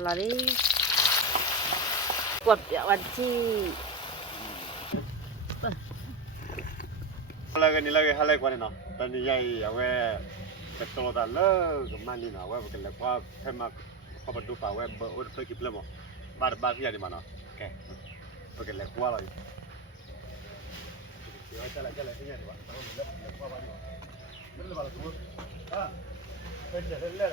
la đi quật ya wanchi lagi halai kwa no tani yai awe betul dah le kemana ni awe bukan lekwa tema apa tu pa awe ber pergi belum bar dia di mana oke bukan lekwa lagi jalan ini ni pak lekwa apa ni mana tu ah le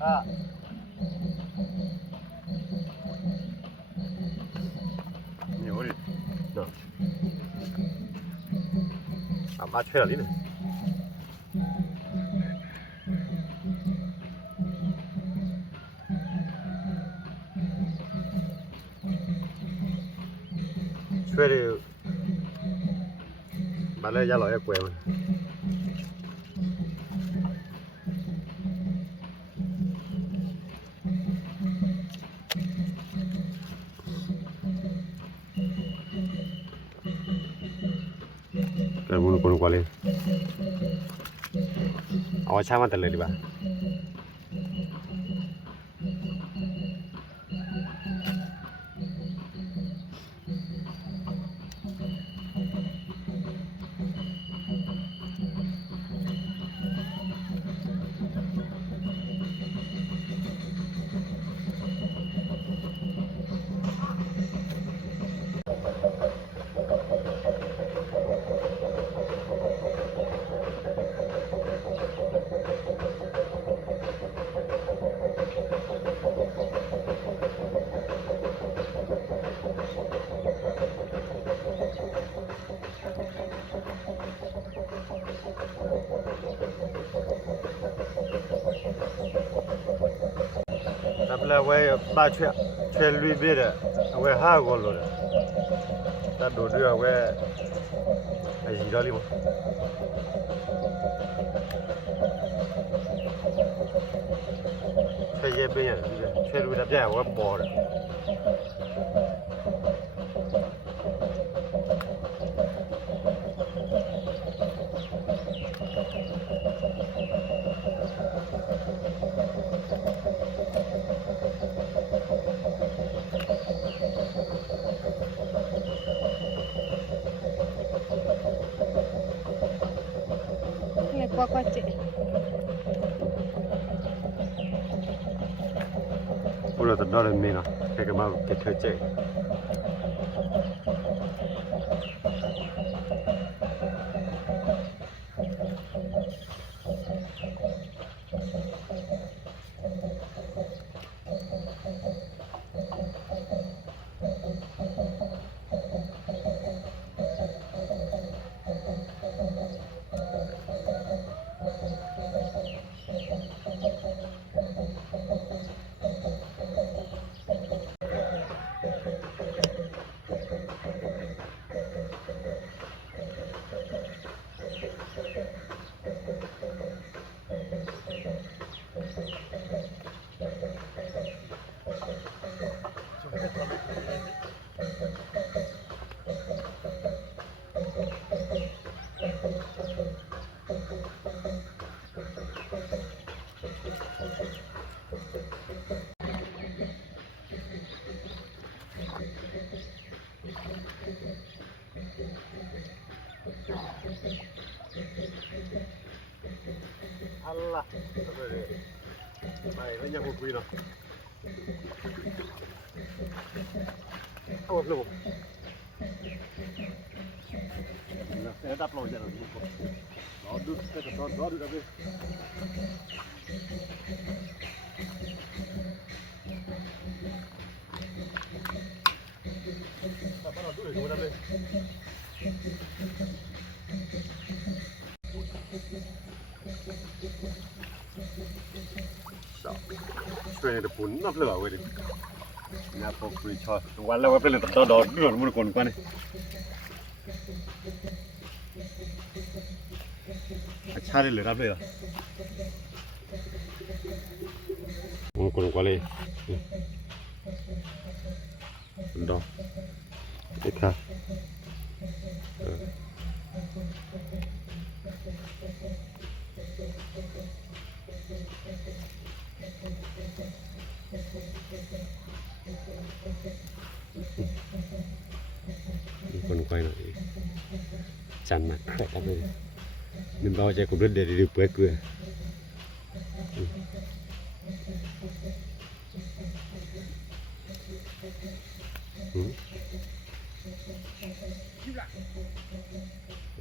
ah ni ori no amat cera ni cera balai jalan ya kue man Kono kuali. Awak sama terlebih bah. Tapi lah, we baca celui beda, we hago loh. Tak dua we aji dali mo. Saya beda, celui dah biar we bor. lekwa kwache Udah terdalam mina, kayak mau kecil. Allah. Baik, banyak buku ini. Oh, belum. Nah, saya tak perlu jalan buku. Aduh, saya tak tahu tapi. ดูนะเลยช่วยในปุ่นนับเลยเว้ยดินะพวกคุยชอบวันแล้วว่าเป็นเรื่องต่อดอกเรื่องมันคนกว่านี่ชาได้เลยรับเลยเหรอมันคนกว่าเลยดอกไอ้ค่ะคนกว่าหน่อยจันมาแค่รับเลยนึกว่าจะกูเดินเดี๋ยวเปื่อยเกลือ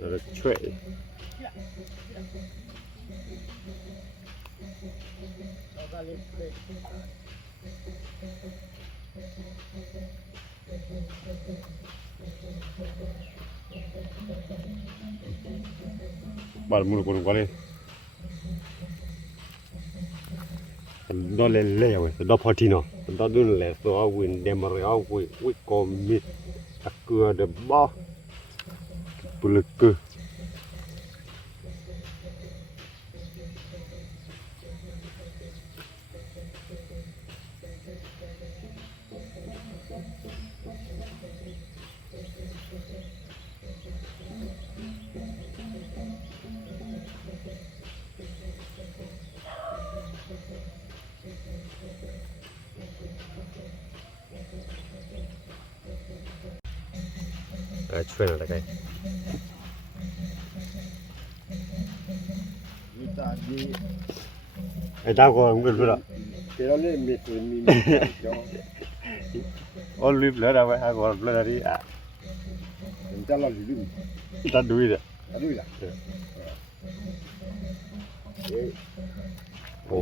เราช่วยบ้านมึงคนกว่าเลยดอเล่เล่เว้ยดอพอทีเนาะดอดุนเล่ตัววินเดมเรียวิกอมิตะเกือเดบ่ปุลึกึช่วยหน่อยละกันไอ้ดาวก็มึงรู้ละเดี๋ยวนี้มีตัวมีจอโอ้ลืมแล้วดาวไว้ฮะก่อนแล้วนี่อ่ะจะรอลืมจะดูอีกอ่ะดูอีกอ่ะโอ้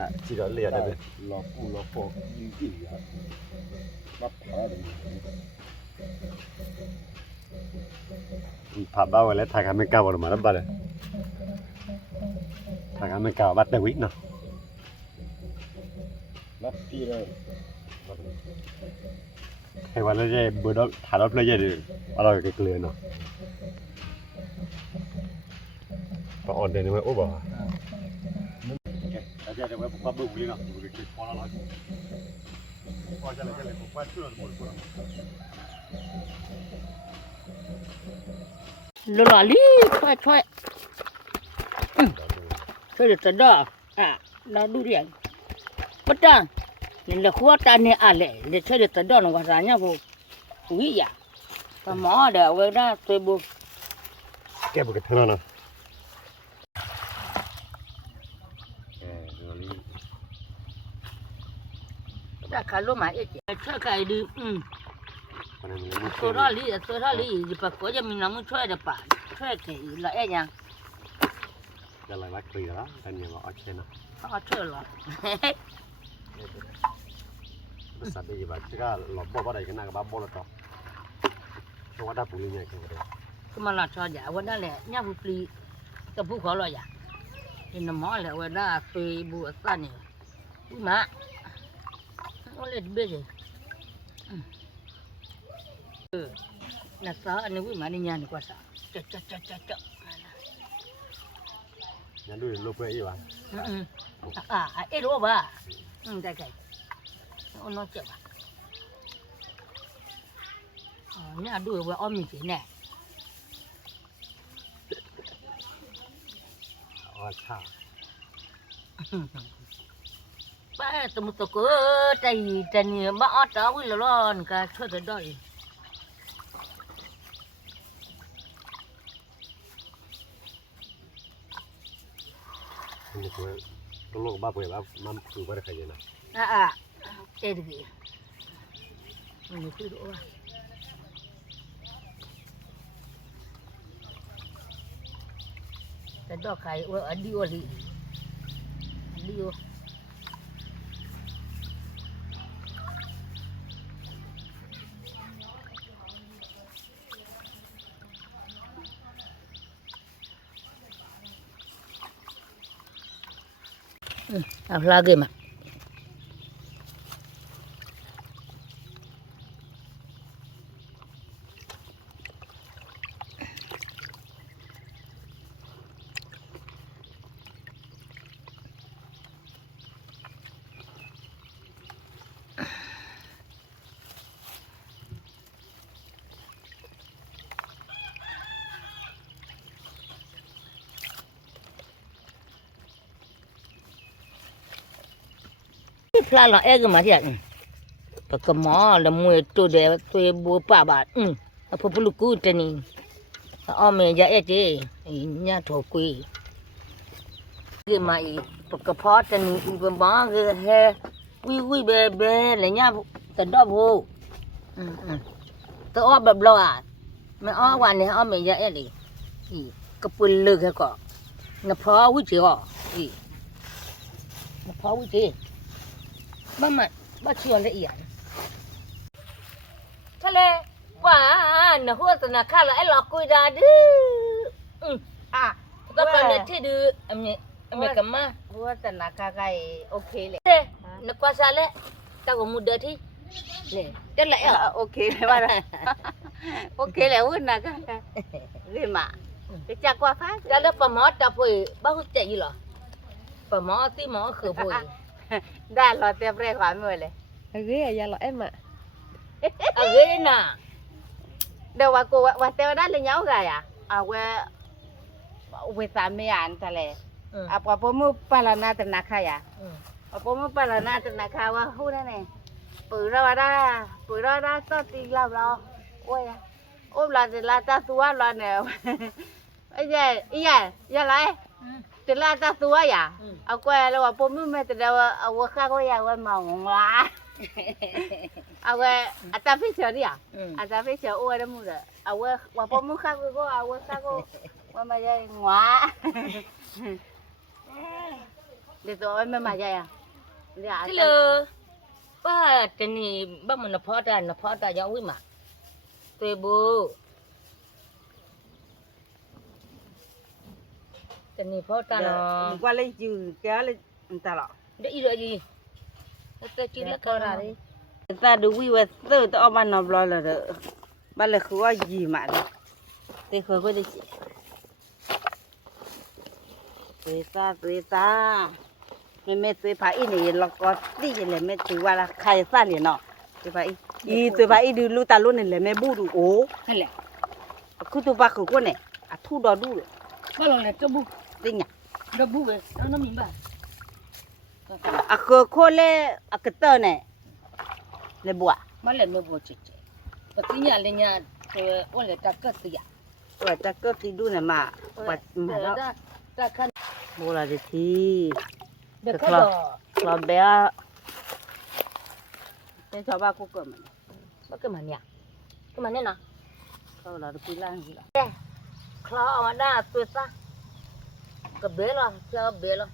อ่ะจีก็เลียได้เลยรอปูรอโฟยิงกี่อ่ะมาผ่าเลยผ่าบ้าไว้แล้วถ่ายกันไม่กล้าวันมาแล้วบ้าเลยถ่ายกันไม่กล้าบัดเดวิดเนาะรับพี่เลยให้วันละเย่เบอร์ดถ่ายรถเลยเย่ดิอร่อยเกลือเนาะก็อ่อนเดินไว้โอ้บ่อาจารย์จะไว้ผมว่าบุกเลยเนาะบุกเลยพอแล้วพอจะเลยผมว่าช่วยหมดคนลลอลี่ช่วยช่วยเด็ดดอกเราดูเรียนปัจจัยนี่แหละขวดตาเนี่ยอะไรเด็ดช่วยเด็ดดอกหนูก็สานเนี่ยกูวิ่งอ่ะแต่หมอเดี๋ยวเวลาตัวบุกแกบุกเท่านั้นนะถ้าขาลมาเอ๊ะช่วยใครดีตัวท่าลีจะปะก็จะมีน้ำช่วยเด็ดป่าช่วยใครละเอ๊ะยังจะอะไรวัดเกลือแล้วกันอย่างว่าโอเคนะเขาช่วยหรอภาษาดีแบบที่ก็หลบบ่อะไรกันนะกับบ้าบ่ละต่อช่วงวัดปุ๋ยเนี่ยคืออะไรก็มาละชอจ่าวันนั้นแหละเนี่ยผู้ปลีกับผู้ขอรอยอ่ะเห็นหมอแหละวันนั้นตัวบัวสั้นเนี่ยมาโอ้เล็ดเบี้ยน่ะสาอันนี้วิ่งมาในงานดีกว่าสาเจ๊งั้นดูรูปเพื่ออีกวะเอ็ดรู้ป่ะได้ไงโอ้น้องเจ็บอ่ะเนี่ยดูว่าอ้อมมีสิแน่อ๋อช่าป้าสมุทรก็ใจเนี่ยบ้าอ้อจ้าวิ่งร้อนก็ช่วยกันได้นี่คือต้องลงบ้าเปล่ามันคือว่าได้ใครเนี่ยนะเอ็ดกี้นี่คือว่าแต่ดอกไข่ว่าอันดีว เอาลาเกมาพลาละเอกมาที่ปากหมอละมวยตัวเดียวตัวบัวป่าบาดเอาพวกลูกกูจะนี่เอาเมียจะเอเจเนี่ยถูกกุยเกี่ยมาอีปากพอจะนี่อุปมาเกเฮวิเบเบอะไรเนี่ยแต่ดอกหูตัวอ้อแบบเราไม่อ้อวันนี้อ้อเมียจะเอเลยก็ปุ่นลึกแค่ก็น้ำพอวิจิอ๋อน้ำพอวิจิบ้าชวนละเอียดทะเลว่าน่ะหัวตนะข้าละไอ้หลอกกุยดาดื้อก็กันเนี่ยที่ดื้ออเมริกันมา หัวแต่นาคาไก่โอเคเลย เด้นักว่าซาเลตะกมุดเดที่เนี่ยจะละโอเคเลยว่าโอเคเลยหัวนาคาเรียมาจะจักว่าฟ้า จะละปะหมอตะปุยบ้าหุ่นใจอยู่หรอปะหมอที่หมอคือปุย ได้รอเตรียมเรียกความมือเลย อย่าหรอเอ็มอ่ะ เอาเว้ยน่ะ เดี๋ยวว่ากูว่าเตรียมได้เลยเนาะไงเอาเวสามีอันทะเลพอผมมือปลาหน้าตนาคายพอผมมือปลาหน้าตนาคาว่าหูนั่นเองปืนเราได้ก็ตีเราโอ้ยโอ้เราจะลาตาตัวเราเนี่ยไอ้ยัยไรจะลาตาตัวอย่าเอาแกแล้วว่าผมไม่แต่เดี๋ยวเอาว่าข้าก็อยากว่าเมาหงวะเอาไว้อาจารย์พี่เฉยดิอาจารย์พี่เฉยโอ้ยได้หมดเลยเอาว่าผมไม่ข้าก็เอาว่าข้าก็ว่ามาใหญ่หงวะเดี๋ยวตัวไม่มาใหญ่เดี๋ยว ที่เลยป้าจะนี่บ้ามันพอได้ยังวิ่งมาตัวบูจะนี่พอได้เนาะ qua lấy chữ kéo lên người ta lọ ได้อีกgìแต่กินแล้วก็ได้ người ta đúng quy hoạch từ tao ban nộp lo là được ban là khó gì mà đấy thế khó có gì tụi ta mẹ tụi phải in này là có tí là mẹ tụi qua là khai san liền nọ tụi phải đi lu ta luôn này là mẹ bu đủ ố นั่นแหละ cứ tụi ba khử con này thu đỏ đủ rồi ก็ลองเลยกระบุก đây nhỉ กระบุกเลยเอาน้ำมีบ้า khử con lên cái tơ này là bùa มาเลยไม่พอจิตใจปฏิญาเลยเนี่ยตัวอ้วนเลยตะกัดเสีย rồi ta cứ đi đu này mà แต่ nó ตะคัน mua là gì thì เด็กเขาบอก lo bé cái cho ba cô cầm ว่าก็มันเนี่ยก็มันเนี่ยนะ sau là cứ lang gì đó คลอเอามาได้ตัวซะก็เบลล์เจ้าเบลล์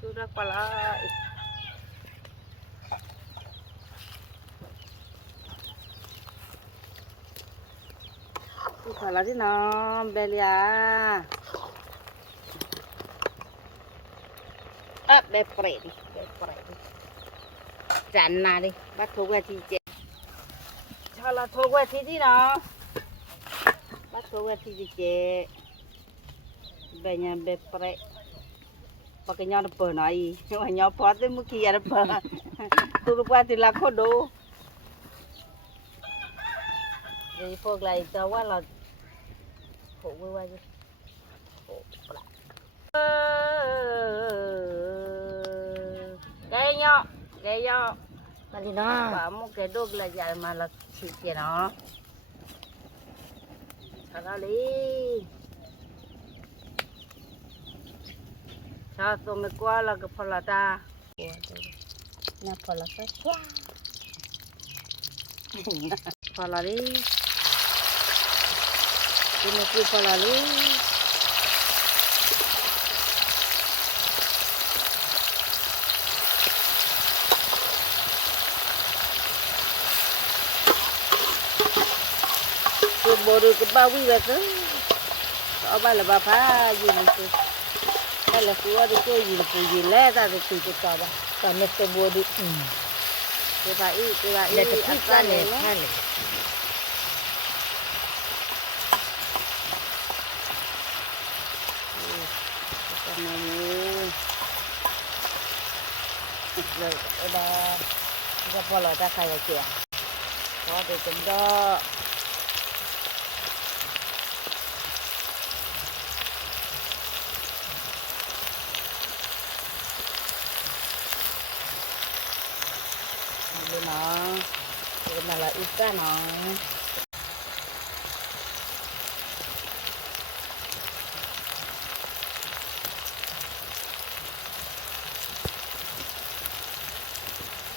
sudah pala salah di nom belia bepre janna đi bắt thua qua thì chết cho là thua qua thì đi nó bắt thua qua thì chết bây giờ bepre pakai nyawa apa nai, nyawa apa tu mungkin ada apa, tu lupa tu lah kodo. Jadi pok lagi tawa lah, pok buat aja, pok pula. Gaya, mari na kamu kedok lah jangan malah sikit no. Salah ni. Sao tôi mới qua là cái phần là ta nhà phần là cái quá phần là đi tôi mới kêu phần là đi tôi bỏ được cái bao bì vậy đó ở ba là ba phá gì nữa đây là của đi chơi gì lẽ ra thì chỉ cho đó còn nó sẽ mua đi cái vậy để cái thích ra này hay là cái này rồi ở đây cái bao là ta khai là kìa có để chúng đó nó là ít cá nó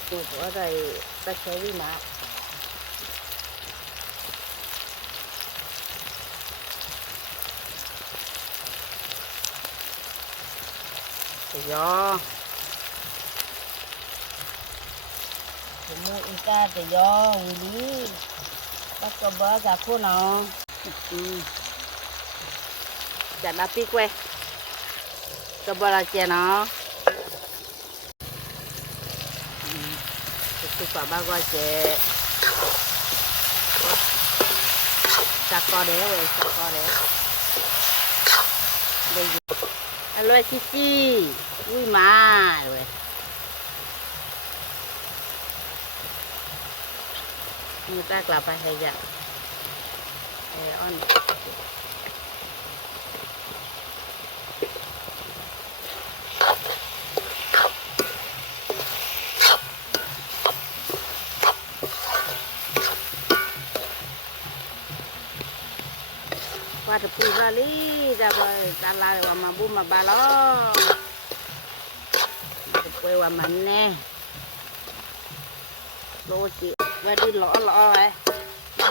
tụi ở đây ta chơi đi mà do mua ít cá thì do đi bắt có bơ cả khu nào chả đáp pi que có bơ là chè nó tôi phải bao gói chè chặt co đéo rồi chặt co đéo đây alo chi vui mà rồi người ta là phải hay dạ on qua được pura li ra rồi ta la mà bu mà ba lo quay qua mình nè lô chị và đi lọ này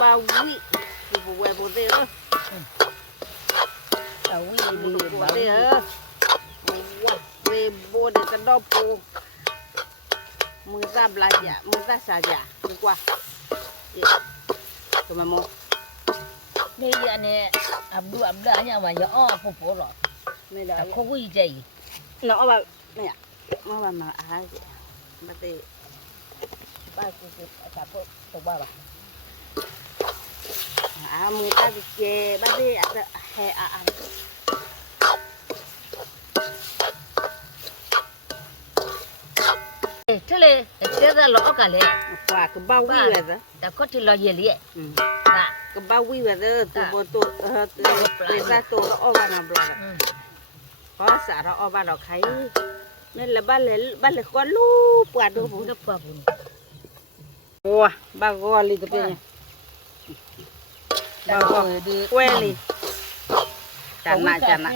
bao quý đi vụ quay vụ thế đó tao quý đi vụ bảo thế hả về bộ để ta đo po mưa ra bla dạ mưa ra xà dạ đi qua tụi mày mua đây giờ này abdu nha mà giờ phố rồi mày tao đã không quý gì nó bà mẹ nó bà mà gì mà thì ba cũng tao có ba mưa ta thì chè bà đi hè thế là ra lõ cả lẽ quả cái bao quý vậy đó tao có thì lo gì lẽ cái bao quý vậy đó tụi ra tụi nó ô ba làm rồi có xả nó ô ba nó khay nên là ba lại có lú quả đồ nó qua bún wow ba gò li cái bên ba gò que li chả nà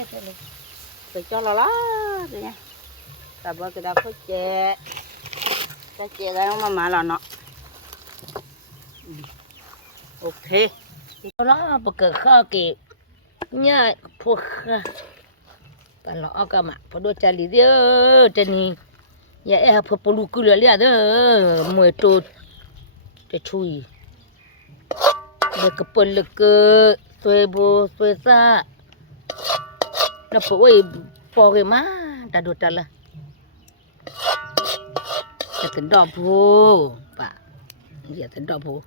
để cho nó lá đây nha ta bơ cái đó có chè cái chè cái mà là nó ok đó bực kho kì nhá phụ bà lọ cả mà phụ đôi cha lý đi trên này nhà em phụ phụ lù lừa liền đó mùi trộn để chui để cái phần lực xuôi bò xuôi ra nó phụ ấy bỏ cái má đã đốt ra là cái đỏ phụ bà giờ cái đỏ phụ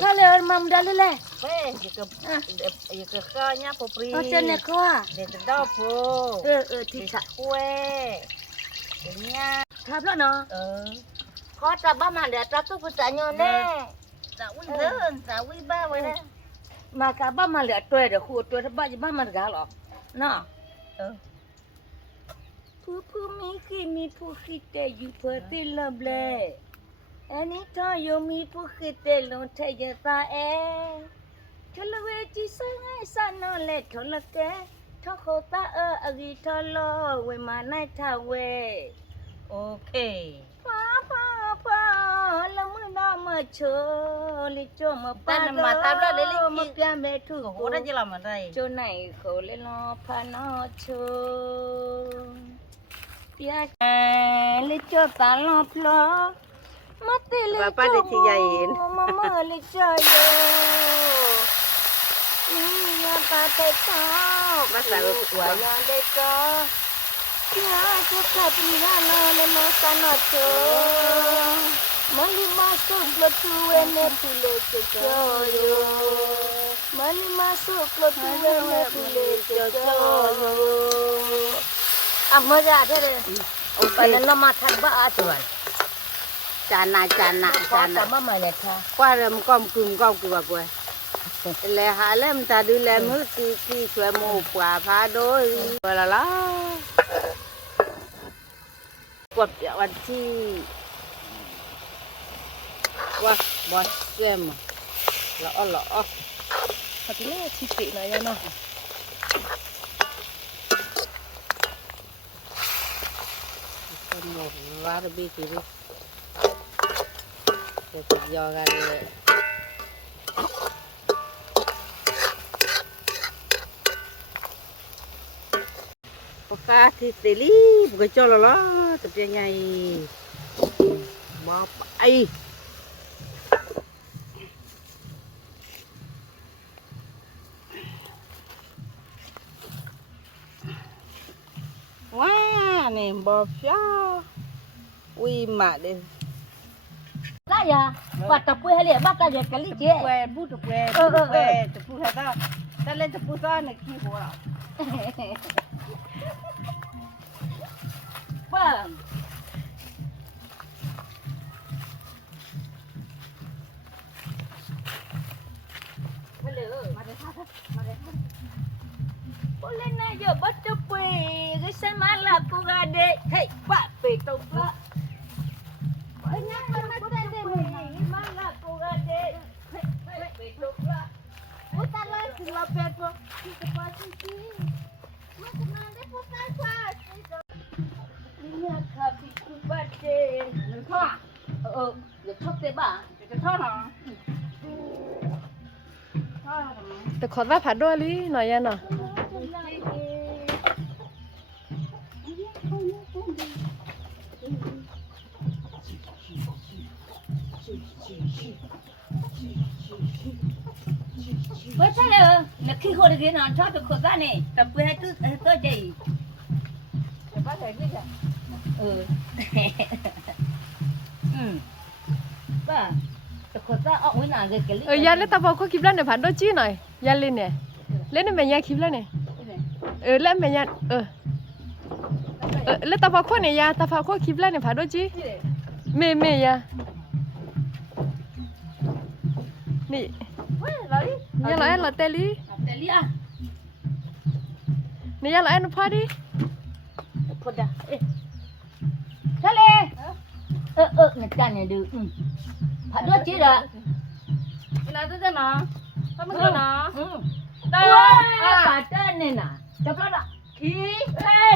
Thôi lên mầm đã lên lên. về cái kho nhá phụ pri Ở trên này có à? để cái đó phụ Thì để que để nha tháp đó nó. có trả ba mà để trả tôi phải trả nhau nè trả quý ba vậy nè Mà cả ba mà lẹ tuệ được khu tuệ ba mà gà lọ. Nó. Phu mi khi mi phu khi tê yu phu tê lầm lệ. Anytime you mi phu khi tê lông thay giờ ta e. Thưa là về chỉ sang ngay sa nó lệ thưa là cái. Thưa khổ ta agi thưa lo về mà nay thà về. ok Pa, là mưa nó mà chờ li cho mà ta mà ta ra lấy mà bia mẹ thử cô đã chỉ làm ở đây chỗ này khổ lên nó pha nó chờ bia li cho ta lo lo mất tiền li cho mà li cho yo nhà ta thấy có bác là quả nhà đây có nhà cho ta đi ra nó lên nó ta nó chờ Mali masuk lo tuene tule kecoyo Mali masuk lo tuene tule kecoyo Amma ra thế đây Opana nó mà thật ba tuan chana Qua sama mana tha qua làm con cùng bà quê lẹ hạ lem ta đi lem hết ki xuê mồ quả phá đôi rồi là lá quật ăn chi qua bò xem lọ Thật là chi vị này nha con một vá được bi thì đi rồi giò ra đi cá thì tê lý cái cho là nó tập ra ngày mà bay wow này bò phá uy mà đi Lá ya Và tập quê hay lệ bác ca dệt cái lý chế quê bút tập quê tập quê hết ta lên tập quê này khi hồ à Vâng Bố lên này giờ bắt tập quê Cái xe má là cô gà đê Hey, bạn về tổng lạ Bố nhắc là mắt tên đê mình Má là cô gà đê Hey, về tổng lạ Bố ta lên thì là phép vô Thì ta qua xin xí Má ta nàng đấy bố ta qua Nhà khá bị khu bát đê Nâng thoa giờ thóc tế bà cái thoa hảแต่ขอว่าผัดด้วยลิหน่อยยันเนาะ Bữa thế là khi hồi được nó cho được khổ ra này tập về hay tôi gì bác thấy cái gì bà tập khổ ra ở ngoài nào rồi cái ยันเล่นตาพอเขาคลิปแล้วเนี่ยผัดด้วยจี้หน่อยยันเล่นเนี่ยเล่นในแม่ยาคลิปแล้วเนี่ยเล่นแม่ยาเล่นตาพอข้อเนี่ยยาตาพอข้อคลิปแล้วเนี่ยผัดด้วยจี้แม่ยานี่ยาละแอนละเตลี่ Tê lia นี่ยาละแอนพอดี khổ ra thế lê người ta này được phải đứa chứ đó là thế nào sao mới cái nào đây bà tên này nè cho nó đó khí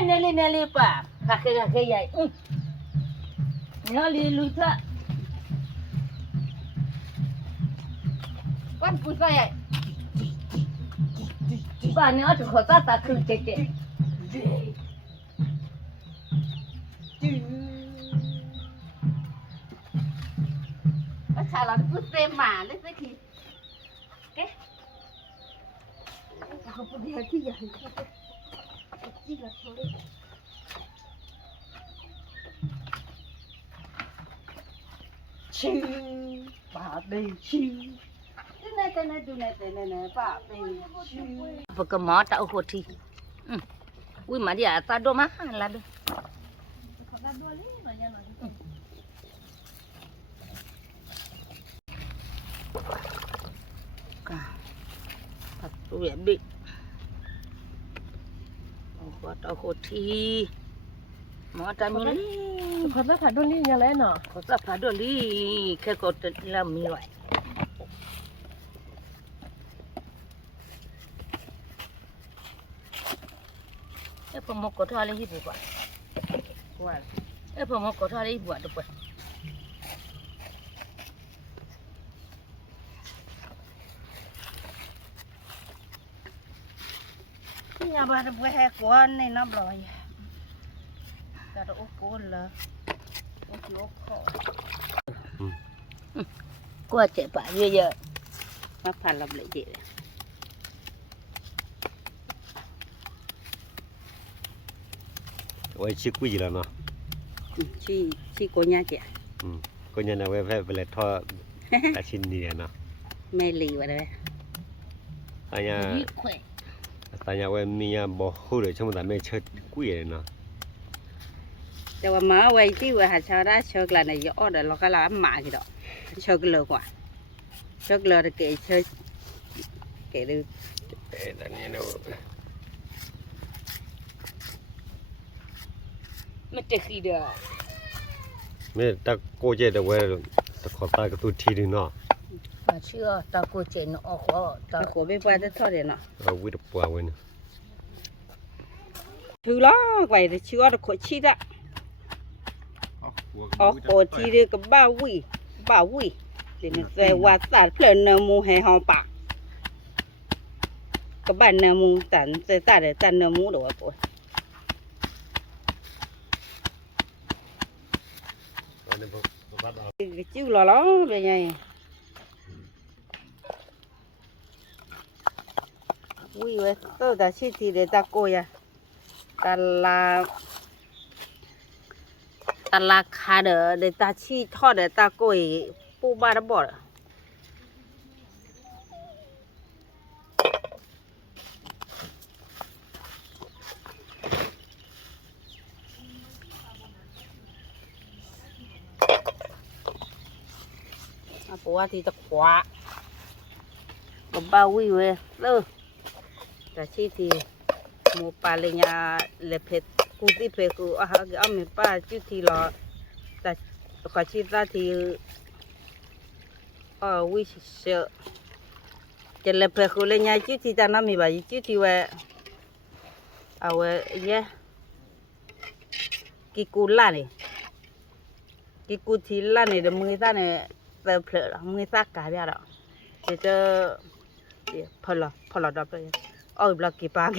nè li bà khạc cái vậy nó li lui thế quan phụ sao vậy bà nữa thì khó ta khử chết bác xài là cứ xem mà lấy cái gì cái không có điều gì vậy chỉ là thôi chứ bà đi chứ thế này bà đi và cái mỏ tao hột thì ui mà đi à ta đô má là được cả thật tôi bị tao hột thì mỏ ta mi ขอว่าผัดด้วยลิยาละแอนเนาะ có ta phá được đi cái cột là mi vậy cái phần một cột thôi lấy gì buộc cái phần một cột thôi lấy buộc được vậy nhà bà được về con này nó rồi cả đồ con là ô chiếu khó qua chạy bả bây giờ mà phải làm lại gì ôi chiếc quý gì là nó chi cô nhà chị có nhà nào về lại thọ ta xin gì nó mẹ lì vào đây tại nhà khỏe tại nhà về mình bỏ hũ để cho mình làm mấy chơi quý này nóแต่ว่ามาไว้ที่ว่าหาชาวราชกละเนี่ยยอดเราก็ละหมากี่ดอกชกเลยกว่าชกเลยเก๋เชยเก๋ดู tại nhà nó mất được khi được mấy ta cô chơi được về ta khó ta cái tụi thi đi nó mà chưa tao cô chạy nó khó ตะ tao โขไปปลาจะทอดเดี๋ยวเนาะ quý được qua quên ถือล้อไว้เชื่อตะโขชี้ละอ๋อโขชี้เดียวกับบ้าวิเดี๋ยวมันจะว่าสารเพลินเนื้อมูให้หอมปากกับบ้านเนื้อมูสันจะสารเดี๋ยวสันเนื้อมูเดี๋ยวว่าปวด cái chiêu lò ló về nhầy ui vậy tôi đã chi thì để ta coi à ta là khá đỡ để ta chi thọ để ta coi pu ba đã bỏ rồi bố thì ta quá còn bao quy về lơ ta chi thì một bà lên nhà lệ phết cụ tí phết cụ à cái ông mình ba chứ thì là ta quả chi ra thì quy sợ chỉ lệ phết cụ lên nhà chứ thì ta nói mình bảo chứ thì về về yeah cái cụ lá này cái cụ thì lá này để người ta này tờ phở là người ta cả bây giờ thì cho phở là đập rồi ôi là kỳ bạc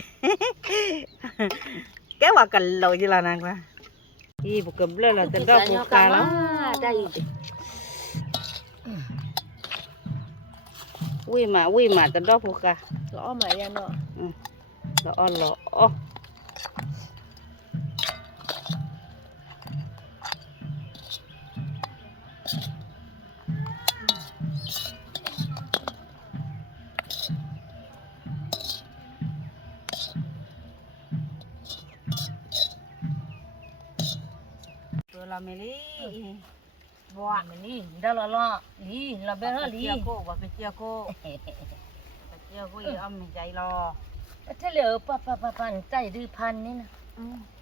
cái quả cần lội như là nàng mà đi một cầm lên là tận đó một cá lắm đây ui mà tận đó một cá lõ mà ra nó lọ là mày đi bò mình đi đó là lo đi là bé nó đi cô và cái chia cô gì ông mình chạy lo thế liệu pa chạy đi panนี่นะ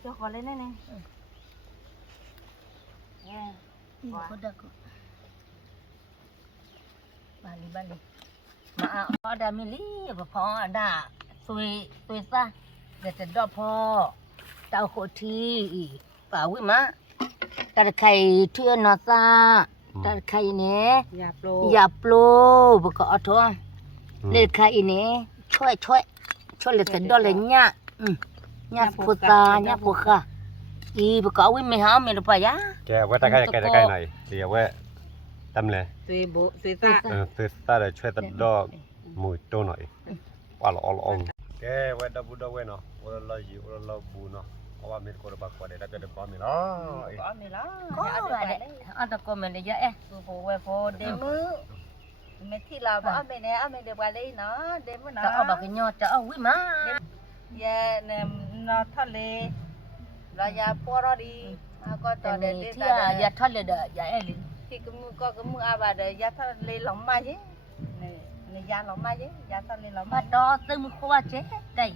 cho con lên đây này có được bali mà ở đây mình đi và phò đã xuôi xa đểจะดอพอเตาโคทีป่าวิมะตัดไข่เทื่อนอซ่าตัดไข่เนี่ย อย่าโปร บุกเอาทั่วเล็ดไข่เนี่ยช่วยเลยจะดอเลยเนี่ยพุทธาเนี่ยพุทธะอีบุกเอาวิไม่หาไม่รู้ป่ะยะ แกว่าตะไคร้หน่อยเดี๋ยวว่าตำเลย tùy ta ตัวตาเลยช่วยตัดดอกมือโตหน่อยว่าละอองแกว่าดับบูดเว้เนาะว่าเราอยู่ว่าเราบูเนาะเพราะว่ามีคนบักกว่าเดี๋ยวเราจะได้ความมีเนาะ có mày đó ก็อะไรอันตะโกนมันเยอะกูเว้โฟเดมือ mày thi là bỏ mày nè mày được vào đây nó đêm nó จะเอาบักยอจะเอาวิมา yeah nè nó thoát lê rồi ya po rồi đi coi แต่ tờ มี để ที่ ta อย่าทอดเลยเด้ออย่าเอลิ thì cái mưa à bà để ya thoát lê lòng mai chứ này ya lòng mai chứ ya thoát lê lòng มา mai ดอตึมควาเจ๊ได้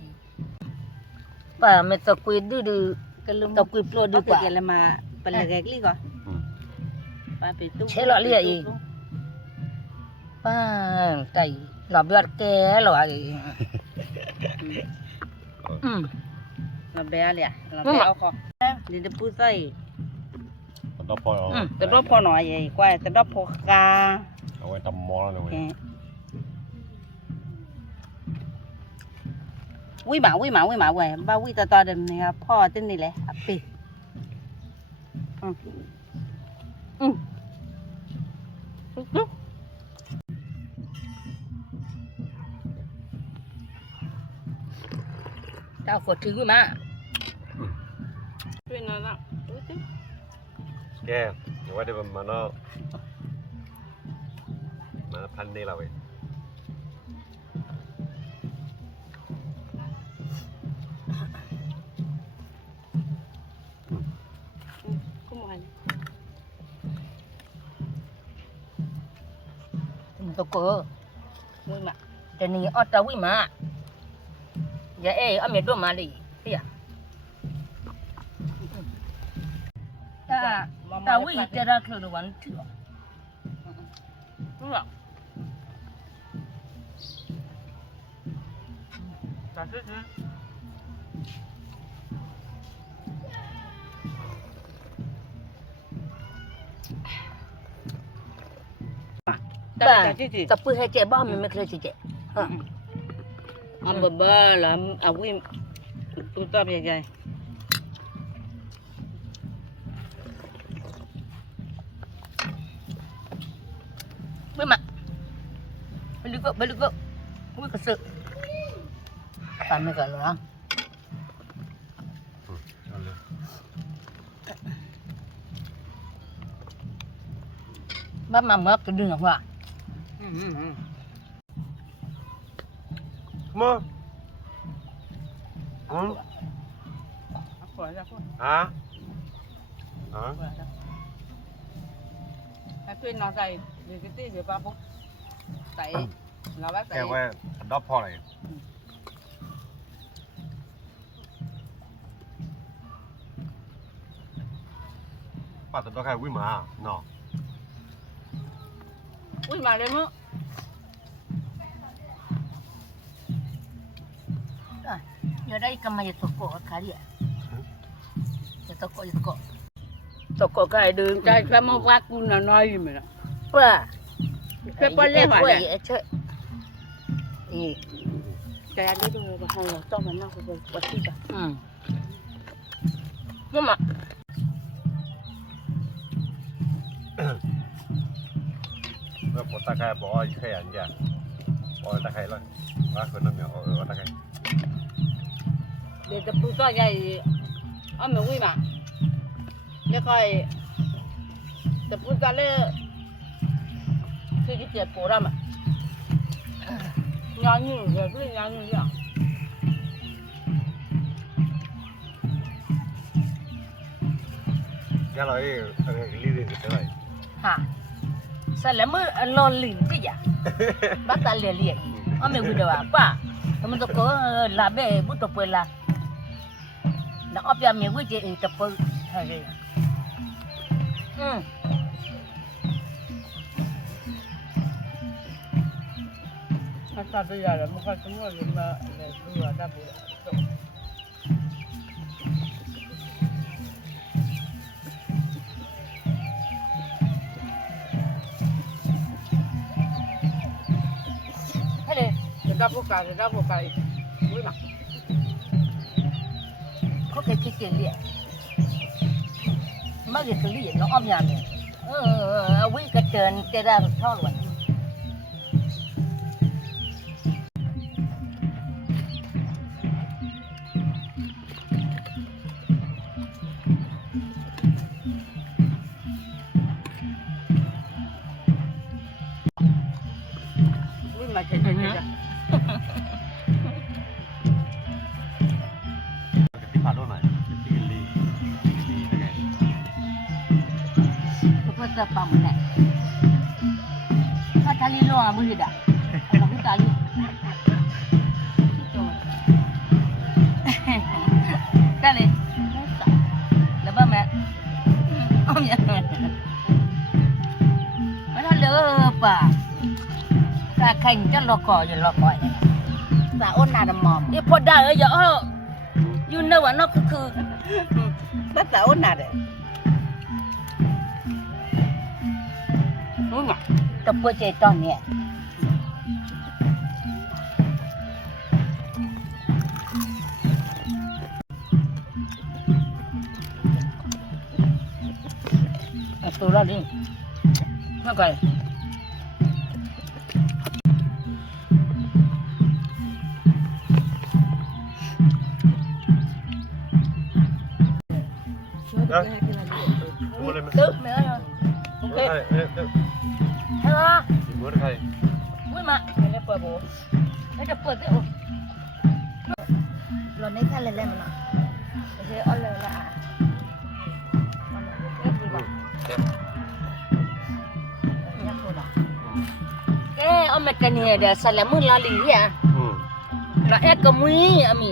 ป่าไม่ตะกุยดื้อ cái lưng ตะกุยโปรดีกว่า cái là mà bà là gạch đi coi bà bị tu เชลอเลียอีป้าไก่หลอบยอดแกหรอไอ้là bé liền là bé ao kho đi được bút dây ตัดดอกพอ từ đó po nói vậy quay từ đó po ca เอาไว้ตำมอแล้วเว้ย วิมาวิมาวิมาเว้ยบ้าวิต่อเดิมนี่ครับพ่อเต้นนี่แหละอ่ะปีอืมเจ้าฝดถือมาเป็นไงล่ะ แกอย่าว่าเดี๋ยวมันเนาะมาพันนี่เราเว้ย ตกวิมาแต่นี่ออตวิมาอย่าเอาเมียด้วยมาเลยพี่อ่ะตาวิจะรักเราวันที่อ่ะรู้จักซื้อบ้าแต่ปืนให้เจ็บบ้ามันไม่เคยเจ็บอันบ้าละอาวิตัวตาใหญ่ไม่มาไปลึกก็วิ่งกระสือทำไม่กันหรอบ้ามาเมื่อกระดึงอ่ะว่ะมาฮะเป็นนอนใจเดี๋ยวตีเดี๋ยวป้าปุ๊บใส่เราว่าใส่ แกว่าดอกพออะไรป้าตัวใครวิ่งมาเนาะ วิ่งมาเลยมั้งอย่าได้กำมาอย่าตกเกาะขาดิอย่าตกเกาะตกเกาะก็ให้เดินใจแค่มาวักกูน่ะน้อยอยู่มั้ยล่ะป้าแค่ป้าเล่นว่าเนี่ยเชอะนี่แต่อันนี้ดูว่าเขาต้องมานั่งคุยกับที่จ้ะนั่นมาแล้วพอตาใครบอกว่าแค่อันจ้ะบอกตาใครแล้วว่าคนนั้นเนี่ยตาใครเดี๋ยวจะพูดต่อใหญ่เอาไม่วิ่งมาแล้วค่อยจะพูดต่อเลยคือจะเจ็บปวดอ่ะย้อนอยู่เลยด้วยย้อนอยู่อ่ะแกเราลีดกันเท่าไหร่ฮะสลัมลอลินพี่จ้ะบัตรเลี้ยงเอาไม่วิ่งเดี๋ยวป้าทำไมต้องก็ลาเบ้บุตรเปิดละแล้วเอาไปเอาไม่วิ่งจะอีกจะเปิดอะไรถ้าตัดไปอย่างนั้นมันก็สมมติว่าดูว่าได้บุญได้พวกกันวิ่งมาเขาแค่คิดเกลี่ยไม่ได้เกลี่ยน้องอ้อมยามเนี่ยวิ่งกระเจินเจด้าเท่าไหร่วิ่งมาเฉยๆที่ผ่านโน่นไหนที่ลียังไงก็จะปั๊มแหละถ้าทะเลลงอ่ะมือด่าเราไม่ตายอยู่ได้เลยแล้วบ้าแม่อ้อมยังไม่ทันเลยป่ะถ้าใครจะรอก่ออย่ารอก่อยสาวอ้นนาดมอมนี่พอได้เยอะอยู่ในวันนั้นคือภาษาอ้นนาเด้ตะปูเจตอนเนี่ย ตัวละนี่นั่นไงตึ๊บไม่เอาโอเคใช่ไหมวิ่งมาไม่ได้เปิดโบไม่ได้เปิดได้โอ้เราไม่ขั้นเลยแล้วมันอ่ะโอเคเอาเลยละเอาเมกันเนี่ยเดี๋ยวสลัมมุลาลีอ่ะแล้วก็มุ้ยอามี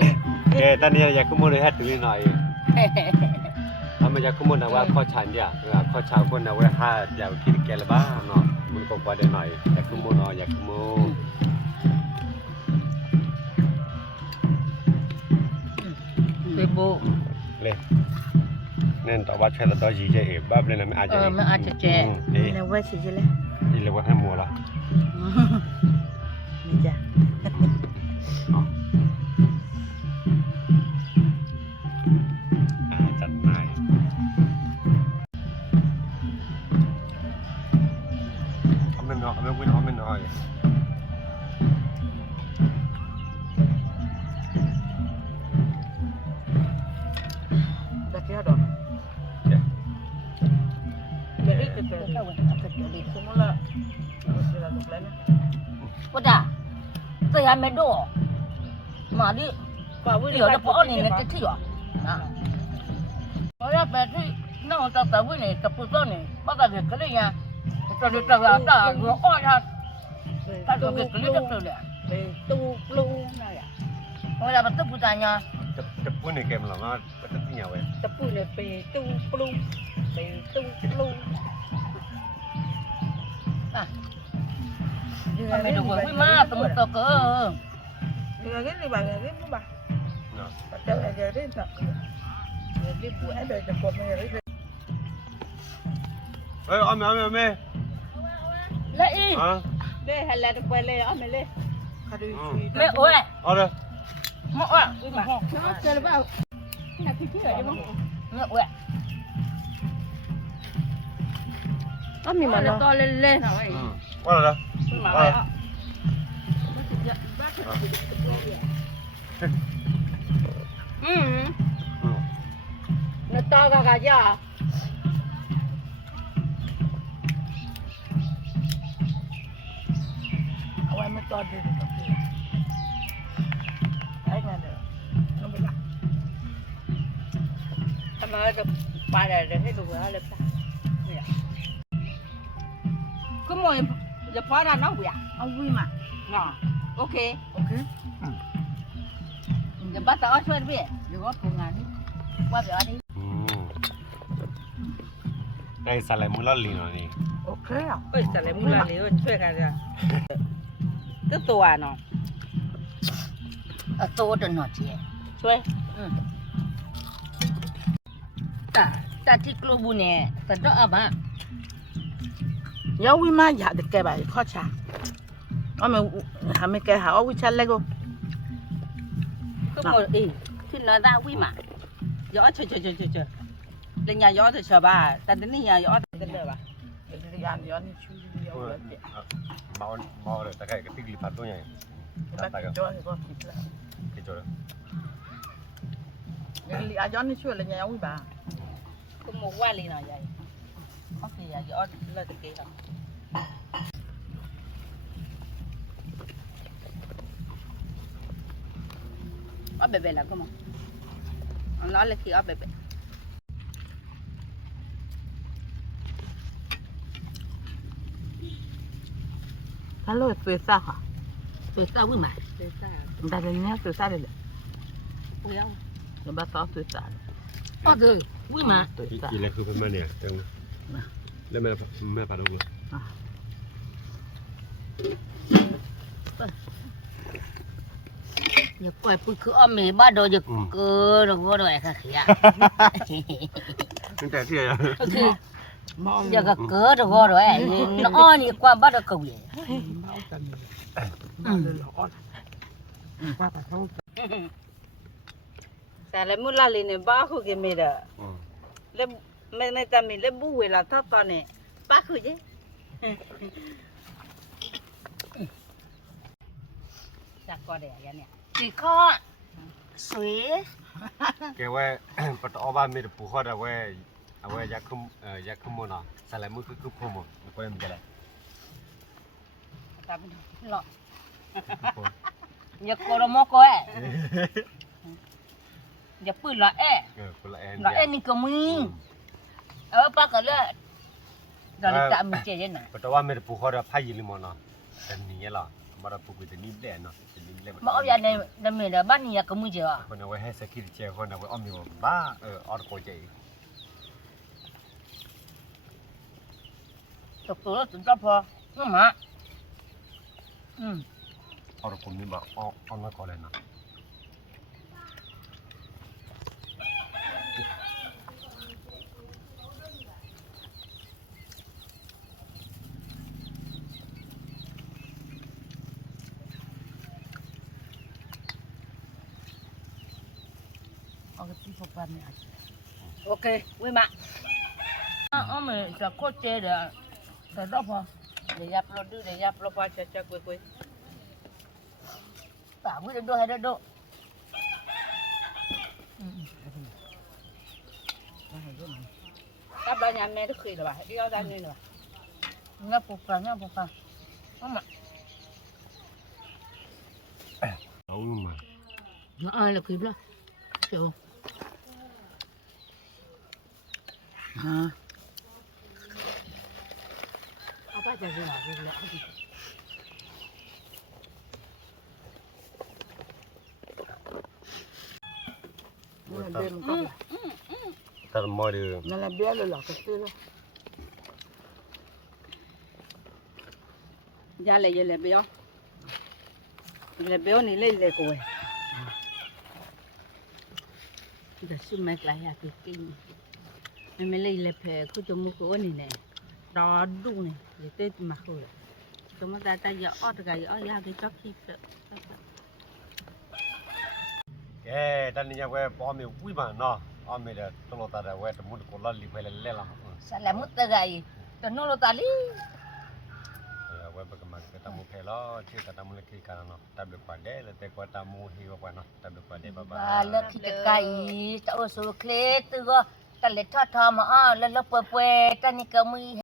ตอนนี้อยากขโมยให้ตื่นหน่อยทำไมอยากขโมยนะว่าข้อฉันเนี่ยข้อชาวคนนะว่าถ้าอยากกินแกละบ้าเนาะมันก็กว่าได้หน่อยอยากขโมยเนาะอยากขโมยเบโบเลยนั่นต่อว่าใช้ละต่อจีเจบ้าเลยนะไม่อาจจะไม่อาจจะเจ๊เนี่ยว่าสิจิเลย นี่เลยว่าให้มัวละนี่จ้ะจัดหน่ายเอาไม่น้อยเอาไม่วิ่งเอาไม่น้อยตะเกียบดอกเดี๋ยวนี้จะเป็นสมมติละเวลาตกแล้วนะ ว่าด่าแต่ยังไม่ดูมาดิเดี๋ยวจะพอนี่เนี่ยจะที่หรอนะเพราะว่าแบบที่นั่งต่อแต่วิ่งเนี่ยแต่ปุ๊บนี่บ้ากันเด็กก็เลยไงจะดูจะแบบด่าหัวอ้อยฮะถ้าตัวเด็กก็เลยจะตัวเลยตู้ปลูนั่นแหละเวลามันต้องพูดอะไรเนี่ยจะพูดในเกมหรอว่าจะเป็นยังไงจะพูดเนี่ยไปตู้ปลูไปตู้ปลูอ่ะไม่ดูว่าวิ่งมาตัวมันตัวเกินcái gì bà cái của bà cho là giờ đến thật đi buổi đời chụp một ngày đấy ơi ôm mẹ lấy đây hay là được quay lên ôm mẹ lên mẹ ơi đây mẹ ơi nó chơi bao là cái gì vậy mẹ ơi mình mà nó to lên qua rồi nó to cả giờ ôi mới to đi đấy nghe được không biết làm mà được ba đời được hết đủ rồi lên ta cứ mồi giờ phá ra nó quẹt ông vui mà ngon ok giờ bắt tao chơi đi giờ có cùng ngàn đi qua bữa đi đây sao lại muốn lót lì rồi nè ok à ơi sao lại muốn lót lì rồi chơi cái gì cáiตัวเนาะตัวเดินหน่อยเจ๊ช่วยแต่ที่กลัวบุญเนี่ยแต่ต้องเอามาnhớ quý má dạ được kê bài khó chả ở mày hả mày kê hả ở quý chân lấy cô cứ ngồi đi thì nó ra quý mà gió chờ lên nhà gió thì chờ bà ta đến nhà gió thì đến đây bà gió thì chui mau rồi ta cái tích lì phạt tôi nhỉ ta cái gió thì có kịp là cái chỗ đó nhà gió thì chui là nhà quý bà cứ một qua lì nào vậy có gì gió lên từ kia rồi ở bề bề là không ông nói là khi ở bề bề alo tuổi sao hả tuổi sao với mà người ta đến nhá tuổi sao đây tuổi không người ta sáu tuổi sao rồi với mà chỉ làคือเป็นเนี่ยจังแล้วแม่ปาดงอย่าปล่อยปุ๊บคืออ้อมเมย์บ้าโดจะเกิดหรือว่าโดยค่ะขี้ตั้งแต่ที่อ่ะคืออย่าก็เกิดหรือว่าโดยน้อนี่กว่าบ้าโดเกวียแต่แล้วมุลาลีเนี่ยบ้าคู่กันไม่ได้แล้ว ไม่จะมีเล็บบุ้ยละถ้าตอนนี้ป้าคือเจ๊จากก่อนเดี๋ยวเนี่ย 几颗水， แกว่าปตอบ้านมีแต่ผู้ฮอดเอาไว้ยาคุมยาคุมมนะสลายมือคือคุมมก็ยังกันเลย ตามหลอด giờ cô là mò cô ấy, giờ bự là ấy, คนละแอน là ấy mình cầm mình, bác cái là, giờ đi chạm mình chơi thế này, ปตอว่ามีแต่ผู้ฮอดพายิลิมอนะแต่นี่ล่ะมาได้ผู้กุยแต่นี่แหละเนาะแต่นี่แหละ mà ở nhà này là mình là bắt nhà cầm mình chơi à, คนเอาไว้ให้สกิลเจ้าคนเอาไว้อ้อมมีบ้าออดโคใจ tục tuổi nó tụi nó phò, nó mà, ออดคนมีบ้าอ้อมน้อยกว่าเลยนะ ở cái phục văn này, ok, với bạn, mình sẽ có chơi để đó phò, để dập lo qua cho quay bảo với đôi hay đôi, cắp đó nhà mẹ thức khi là bà đi ra nên là nghe phục văn, không mà, เอามา nó ai là kịp đó, chịu, hả? apa jadi lah gila ta mò được nó là bé rồi cái xưa giờ là béo này lên lên rồi giờ xin mẹ lại cái kinh mình lấy lên phải cứ cho mua cái này đó đúng này để tết mà rồi chúng ta giờ ót cái ra cái chót thịt แกตอนนี้ยังว่าป้อมีวิ่งมาเนาะอ้อมมีเด้อต้องรอตาเด้อว่าสมมุติคนละลิไปเล่นละ sao lại mất tay gầy, tao nó lo tali, ว่าเบิกมาก็ตามูเพลอชื่อตามูเล็กกันเนาะตาเบิกกว่าเด้แล้วแต่กว่าตามูฮีว่าเนาะตาเบิกกว่าเด้บ๊ายบาย và lỡ khi cái cày, tao số kle từ go, tao lấy thoa thoa mà lên lớp bơi bơi, tao ní cầm